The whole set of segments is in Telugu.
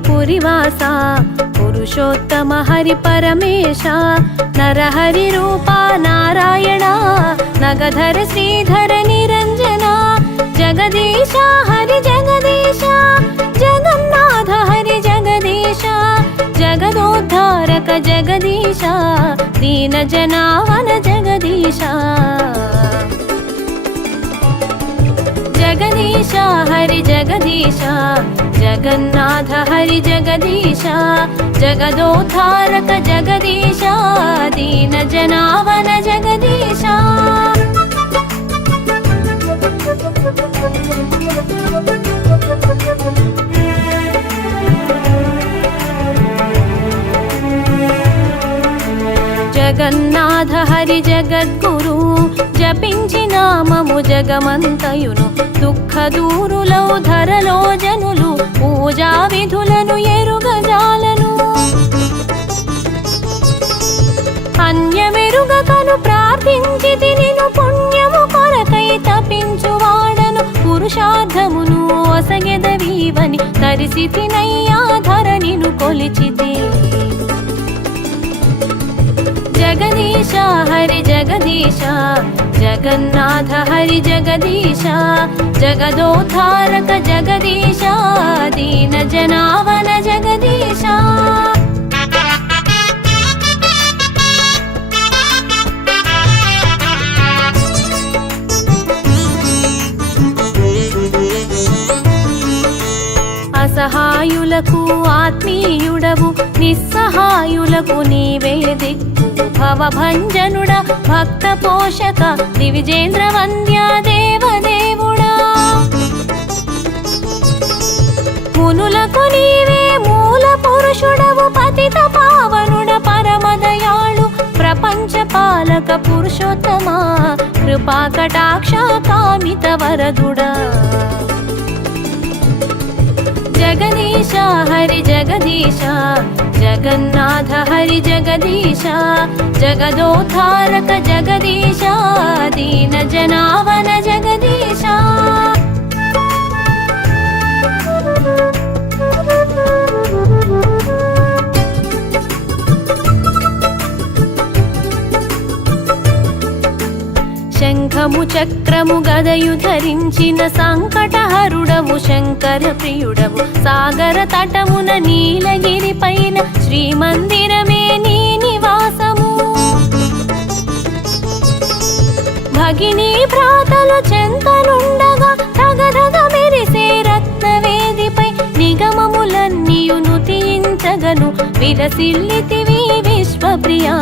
పురివాస పురుషోత్తమ హరి పరమేశ నరహరి రూపా నారాయణ నగధర శ్రీధర నిరంజన జగదీశ హరి జగదీశ జగన్నాథ హరి జగదీశ జగదోద్ధారక జగదీశ దీన జనావన జగదీశ జగదీశ హరి జగదీశ జగన్నాథ హరి జగదీశ జగదోద్ధారక జగదీశ దీన జనావన జగదీశ జగన్నాథ హరి జగద్గురు జపించి నామము జగమంతయును దుఃఖ దూరులౌ ధరలో జనులు పూజా విధులను ఎరుగజాలను అన్యమెరుగకను ప్రార్థించి నిన్ను పుణ్యము కొరకై తపించువాడను పురుషార్థమును ఒసగెదవీవని తరిసితినయ్యా ధరణిను కొలిచితి జగదీశ హరి జగదీశ జగన్నాథ హరి జగదీశ జగదోద్ధారక జగదీశ దీన జనావన జగదీశ అసహాయులకు ఆత్మీయుడవు నిస్సహాయులకు నీవే దిక్కు భవభంజనుడ భక్త పోషక దివిజేంద్ర వంద్య దేవదేవుడా మునులకు నీవే మూల పురుషుడవు పతిత పావనుడ పరమదయాళు ప్రపంచ పాలక పురుషోత్తమ కృపా కటాక్ష కామిత వరదుడా జగదీశ హరి జగదీశ జగన్నాథ హరి జగదీశ జగదోద్ధారక జగదీశ దీన జనావన జగదీశ శంఖము చక్రము గదయు ధరించిన సంకటహరుడవు శంకర ప్రియుడవు సాగర తటమున నీలగిరి పైన శ్రీమందిరమే నీ నివాసము భగినీ భ్రాతలు చెంతనుండగా తగదగ మెరిసే రత్నవేదిపై నిగమములన్నీయు నుతించగను విరసిల్లితివి విశ్వప్రియా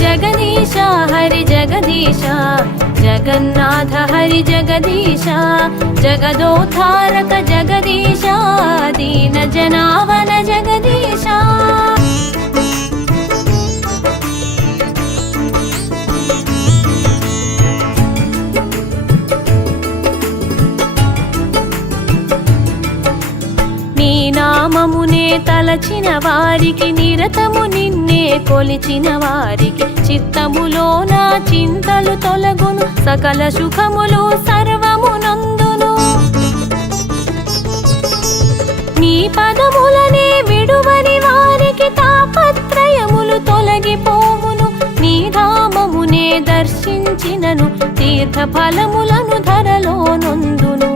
జగదీశ హరి జగదీశ జగన్నాథ హరి జగదీశ జగదోద్ధారక జగదీశ దీన జనావన జగదీశ నీ నామమునే తలచిన వారికి నిరతము నిన్నే కొలిచిన వారికి చిత్తములోన చింతలు తొలగును సకల సుఖములు సర్వమునందును నీ పదములనే విడువని వారికి తాపత్రయములు తొలగిపోవును నీ ధామమునే దర్శించినను తీర్థ ఫలములను ధరలో నొందును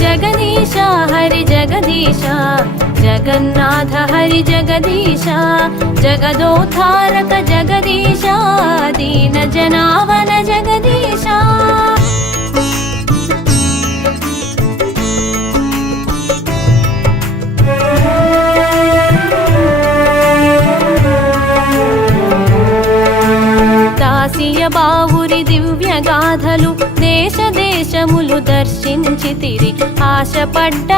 జగదీశ హరి జగదీశ జగన్నాథ హరి జగదీశ జగదోద్ధారక జగదీశ దీన జనావన జగదీశ దాసియ బావురి దివ్య గాథలు దేశ దేశములు దర్శించితిరి ఆశపడ్డ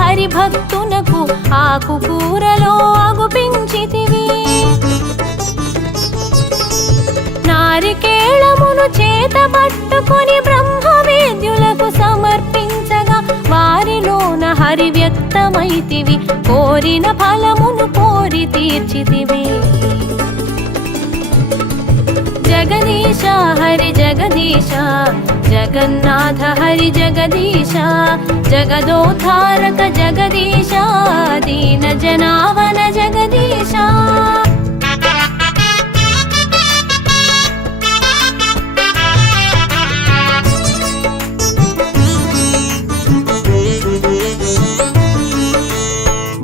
హరి భక్తునకు ఆకుకూరలో అగుపించితివి నారికేళమును చేత పట్టుకొని బ్రహ్మవేద్యులకు సమర్పించగా వారిలోన హరి వ్యక్తమైతివి కోరిన ఫలమును కోరి తీర్చితివి జగదీశ హరి జగదీశ జగన్నాథ హరి జగదీశ జగదోద్ధారక జగదీశ దీన జనావన జగదీశ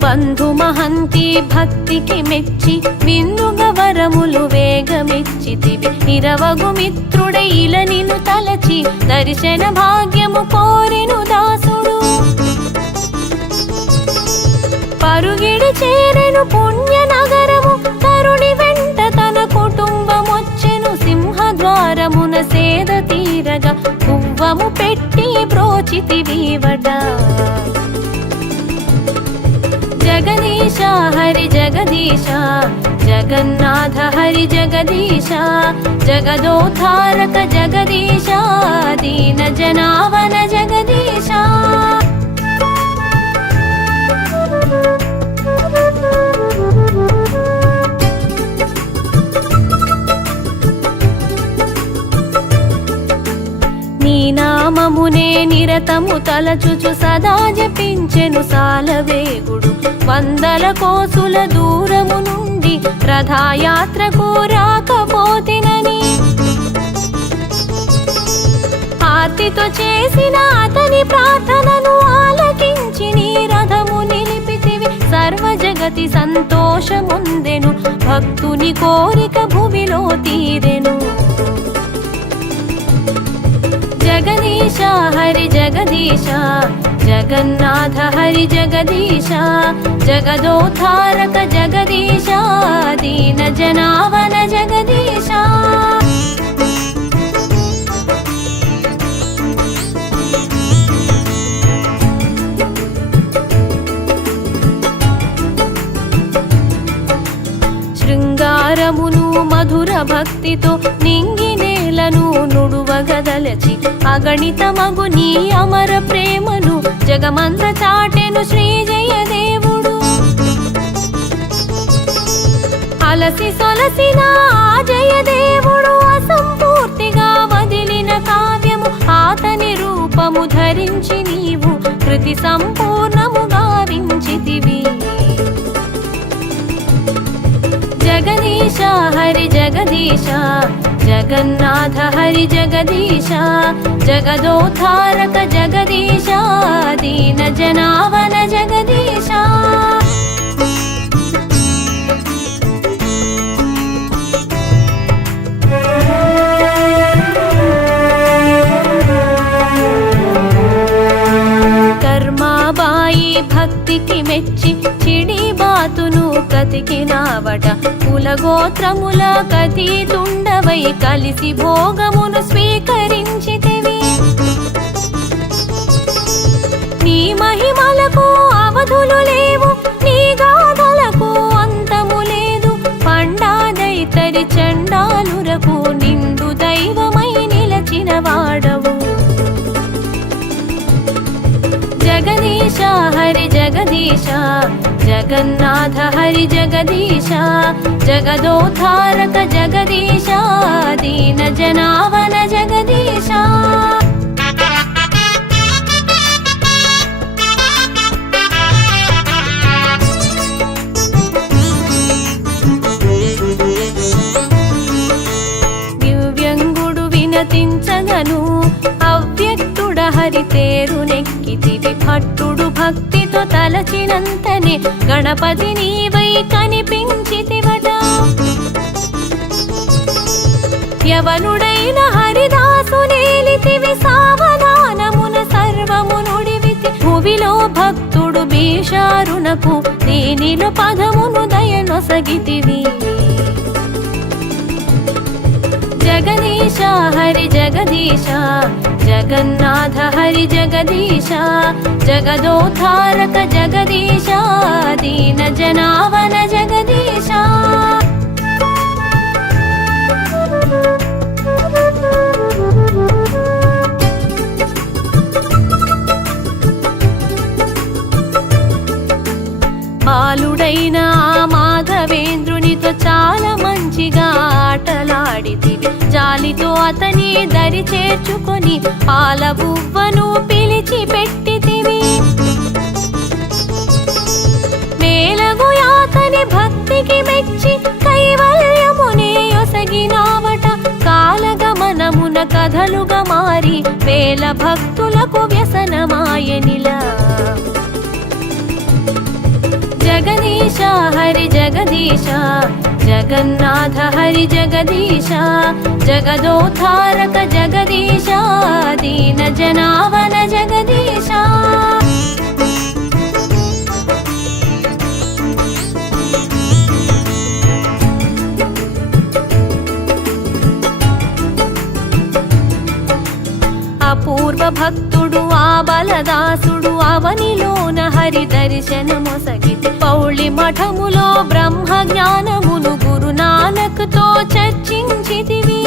బంధు మహంతి భక్తికి మెచ్చి విందుగ వరములు వేగమిచ్చితివి ఇరవగు మిత్రుడై ఇలా నిన్ను తలచి దర్శన భాగ్యము కోరెను దాసుడు పరుగిడి చేరెను పుణ్య నగరము తరుణి వెంట తన కుటుంబమొచ్చెను సింహద్వారమున సేద తీరగా పువ్వము పెట్టి బ్రోచితివీవట జగదీశ హరి జగదీశ జగన్నాథ హరి జగదీశ జగదోద్ధారక జగదీశ దీన జనావన జగదీశ నీ నామమునే నిరతము తలచుచు సదా జపించెను సాలవేగుడు వందల కోసుల దూరము నుండి రథయాత్రకు రాకపోతినని ఆర్తితో చేసిన అతని ప్రార్థనను ఆలకించి నీ రథము నిలిపితివి సర్వ జగతి సంతోషముందెను భక్తుని కోరిక భూమిలో తీరెను జగదీశ హరి జగదీశ జగన్నాథ హరి జగదీశ జగదోద్ధారక జగదీశ దీన జనావన జగదీశ శృంగారమును మధుర భక్తితో నింగి నేలను నుడువగదలచి అగణితమగు నీ అమర ప్రేమను జగమంత చాటెను శ్రీ జయదేవుడు అలసి సొలసిన ఆ జయదేవుడు అసంపూర్తిగా వదిలిన కావ్యము ఆతని రూపము ధరించి నీవు కృతి సంపూర్ణము గావించితివి జగదీశ హరి జగదీశ జగన్నాథ హరి జగదీశ జగదోద్ధారక జగదీశ దీన జనావన జగదీశ కర్మాబాయి భక్తికి మెచ్చి చిడి బాతును కతికినావట కులగోత్రముల కతీతుండవై కలిసి భోగమును స్వీకరించితివి నీ మహిమలకు అవధులు లేవు నీ గాథలకు అంతము లేదు పండాదైతరి చండాలురకు నిండు దైవమై నిలచిన వాడవు జగదీశ హరి జగదీశ జగన్నాథ హరి జగదీశ జగదోద్ధారక జగదీశ దీన జనావన జగదీశ దివ్యంగుడు వినతించగను అవ్యక్తుడ హరి తేరునెక్కితివి భట్టుడు భక్తితో తలచినంతనే గణపతి నీవై కనిపించితివట యవనుడైన హరిదాసు నేలితివి సావధానమున సర్వము నుడివితి భువిలో భక్తుడు భీషారునకు దీనిలో పదమును దయనొసగితివి జగదీశ హరి జగదీశ జగన్నాథ హరి జగదీశ జగదోద్ధారక జగదీశ దీన జనావన జగదీశ బాలుడైన ఆ మాధవేంద్రునితో చాలా మంచిగా ఆటలాడితివి జాలితో అతని దరి చేర్చుకొని పాల బువ్వను పిలిచి పెట్టితివి. మేలగు యాతని భక్తికి మెచ్చి కైవల్యమునే యొసగినావట. కాలగమనమున కథలుగా మారి వేల భక్తులకు వ్యసనమాయనిలా. జగదీశ హరి జగదీశ జగన్నాథ హరి జగదీశ జగదోద్ధారక జగదీశ దీన జనావన జగదీశ. అపూర్వ భక్తుడు ఆ బలదాసుడు అవనిలోన హరి దర్శనమొసగితి. పౌళి మఠములో బ్రహ్మ జ్ఞానమును గురునానక్తో చర్చించితివి.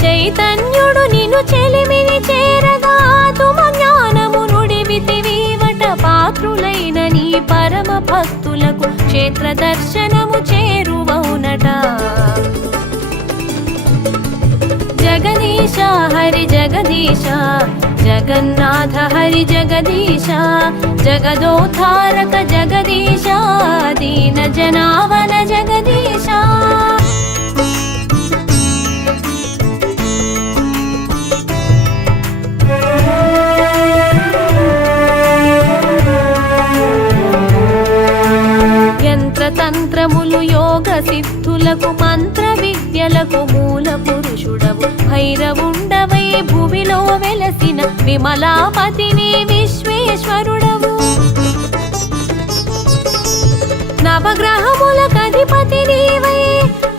చైతన్యుడు నిన్ను చెలిమిని చేరగా ఆతుమ జ్ఞానము నుడివితివీవట. పాత్రులైన నీ పరమ భక్తులకు క్షేత్ర దర్శనము చేరువౌనట. జగదీశ హరి జగదీశ జగన్నాథ హరి జగదీశ జగదోద్ధారక జగదీశ దీన జనావన జగదీశ. యంత్రతంత్రములు యోగ సిద్ధులకు మంత్ర విద్యలకు మూల పురుషుడవు. భైరవుండవై భువిలో వెలసిన విమలాపతిని విశ్వేశ్వరుడవు. నవగ్రహములకధిపతి నీవై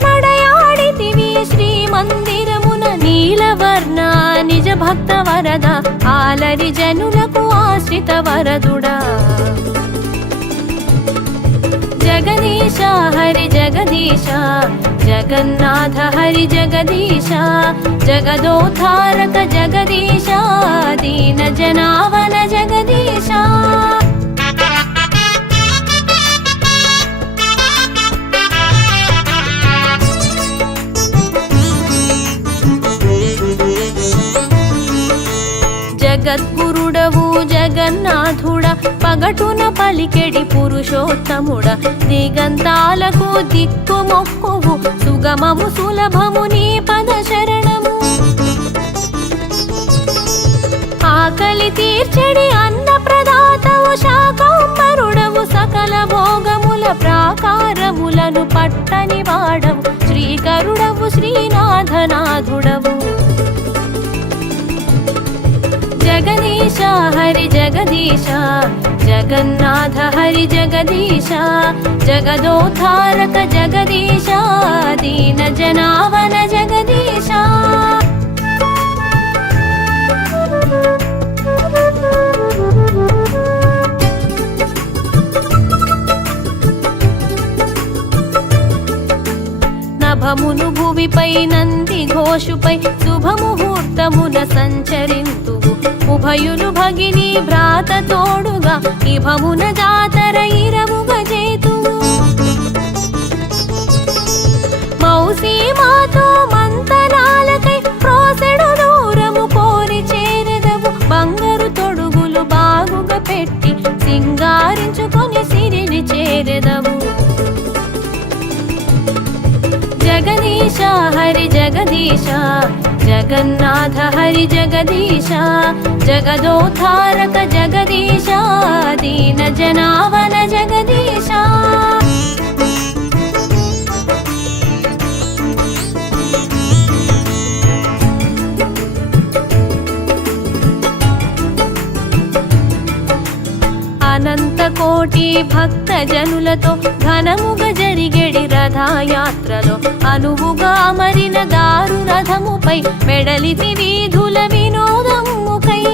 నడయాడితివి శ్రీమందిరమున. నీలవర్ణ నిజ భక్త వరద ఆలరి జనులకు ఆశ్రిత వరదుడా. జగదీశ హరి జగదీశ జగన్నాథ హరి జగదీశ జగదోద్ధారక జగదీశ దీన జనావన జగదీశ. జగద్గురుడవు జగన్నాథుడ పగటున పలికెడి పురుషోత్తముడ. దిగంతాలకు దిక్కు మొక్కువు సుగమము సులభము నీ పద శరణము. ఆకలి తీర్చడి అన్న ప్రదాతవు శాకంబరుడవు. సకల భోగముల ప్రాకారములను పట్టని వాడవు. శ్రీకరుడవు శ్రీనాథనాథుడవు. జగదీశ హరి జగదీశ జగన్నాథ హరి జగదీశ జగదోద్ధారక జగదీశ దీన జనావన జగదీశ. నభమును భువిపై నంది ఘోషుపై శుభముహూర్తమున సంచరింతువు. ఉభయులు భగిని భ్రాత తోడుగా ఇభమున జాతర ఇరముగ చేతువు. మౌసి మాతో మంతనాలకై ప్రోసెడు దూరము కోరి చేరెదవు. బంగారు తొడుగులు బాగుగా పెట్టి సింగారించుకొని సిరిని చేరెదవు. జగదీశ హరి జగదీశ జగన్నాథ హరి జగదీశ జగదోద్ధారక జగదీశ దీన జనావన జగదీశ. అనంత కోటి భక్త జనులతో ఘనముగా జరిగెడి రథయాత్రలో అనువుగా అమరిన దారు రథముపై మెడలితి వీధుల వినోదముకై.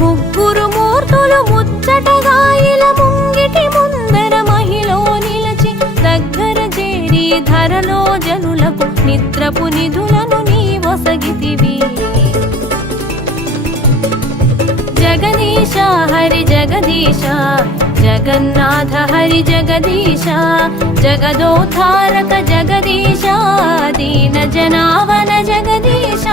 ముగ్గురు మూర్తులు ముచ్చటగా ఇలా ముంగిటి ముందర మహిలో నిలచి దగ్గర చేరి ధరలో జనులకు నిద్రపు నిధులను నీ వసగితివి. జగదీశ జగదీశ హరి జగదీశ జగన్నాథ హరి జగదీశ జగదోద్ధారక జగదీశ దీన జనావన జగదీశ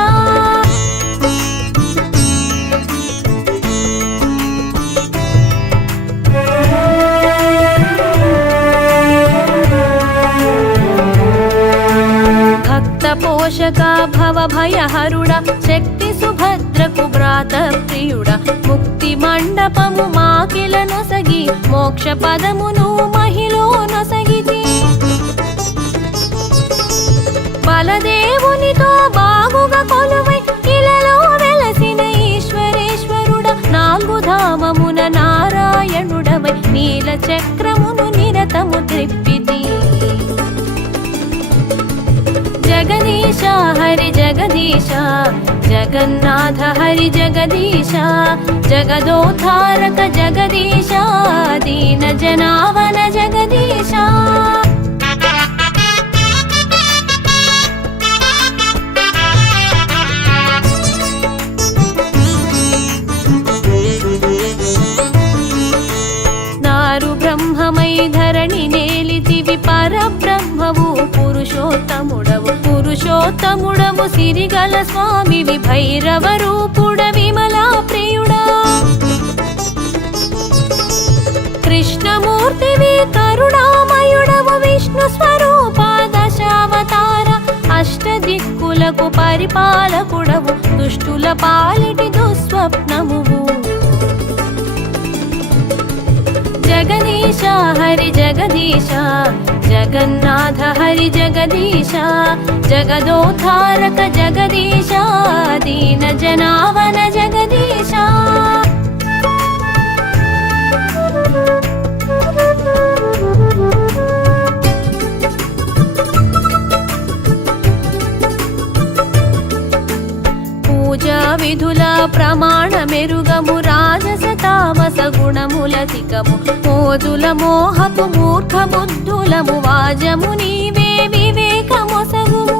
పోషక భవ భయహరుడా శక్తి సుభద్రకు వ్రాత ప్రియుడా ముక్తి మండపము మాకిల నొసగి మోక్ష పదమును మహిలో నొసగితి బలదేవునితో బాగుగా కొలువై ఇలలో వెలసిన ఈశ్వరేశ్వరుడా నాలుగు ధామమున నారాయణుడవై నీల చక్రమును నిరతము త్రిప్పితి జగదీశ హరి జగదీశ జగన్నాథ హరి జగదీశ జగదోద్ధారక జగదీశ దీన జనావన జగదీశ నారు బ్రహ్మమై ధరణి నేలితివి పరబ్రహ్మవు పురుషోత్తముడవు పురుషోత్తముడము సిరిగల స్వామివి భైరవ రూపుడ విమలా ప్రియుడా కృష్ణమూర్తివి కరుణామయుడవు విష్ణు స్వరూప దశావతార అష్టదిక్కులకు పరిపాలకుడవు దుష్టుల పాలిటి దుస్వప్నమువు జగదీశ హరి జగదీశ జగన్నాథ హరి జగదీశ జగదోద్ధారక జగదీశ దీన జనావన జగదీశ పూజా విధుల ప్రమాణ మెరుగము రాజస తామస గుణములధికము మోదుల మోహపు మూర్ఖ బుద్ధులము వాజము నీవే వివేకమొసగుము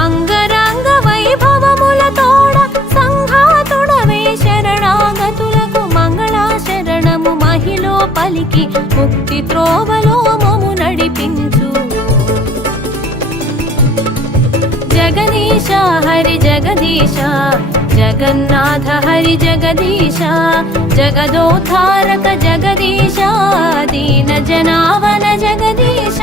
అంగరంగ వైభవముల తోడ సంఘాతుడవే శరణాగతులకు మంగళాశరణము మహిలో పలికి ముక్తి త్రోవలో మము నడిపించు జగదీశ హరి జగదీశ జగన్నాథ హరి జగదీశ జగదోద్ధారక జగదీశ దీన జనావన జగదీశ